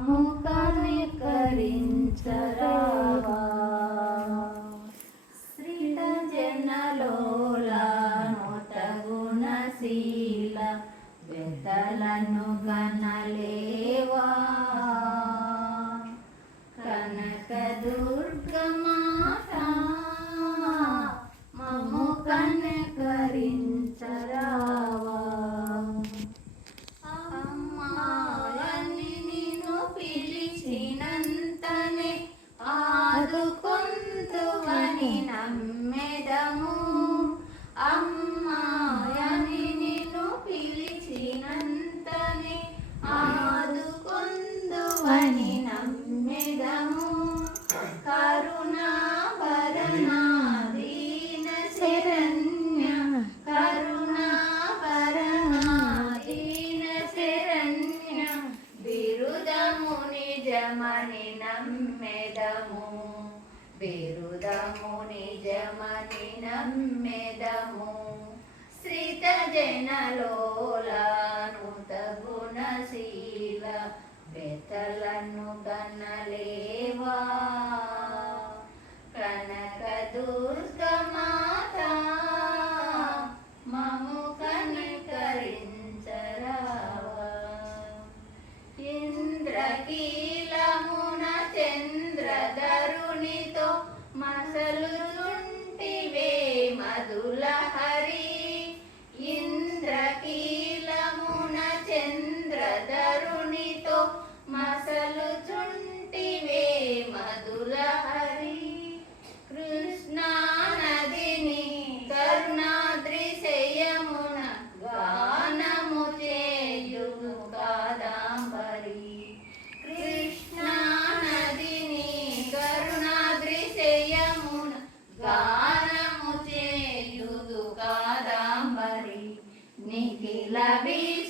నన్ను కనికరించరావా శ్రీత జనలోలను తగుణశీల వెతలను గనలేవా. కనక దుర్గమ్మ నిజమని నమ్మెదము బిరుదము నిజమని నమ్మెదము శ్రీత జనలో Nikila Vis.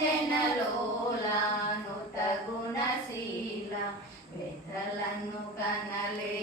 ಜನಲೋಲಾನು ತಗುಣಶೀಲ ಬೆತ್ತಲನ್ನು ಕನಲೇ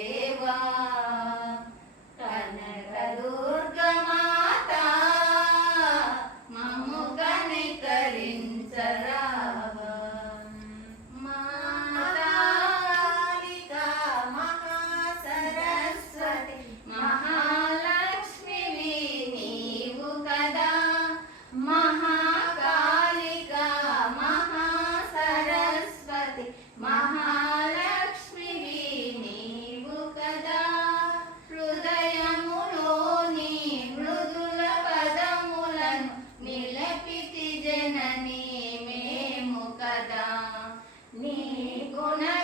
ninguna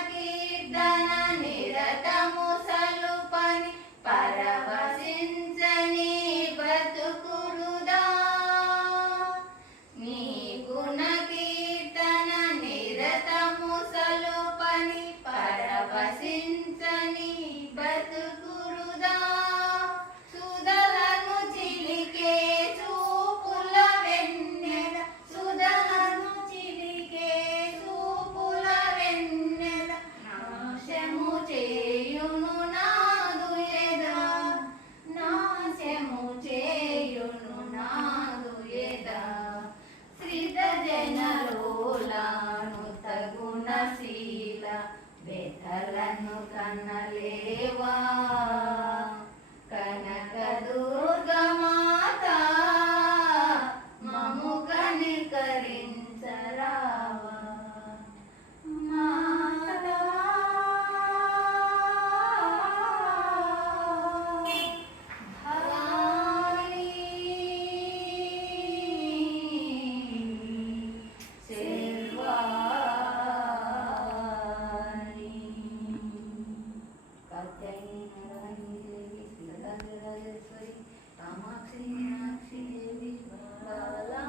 Rajeshwari Kamakshi Meenakshi దేవి బాలా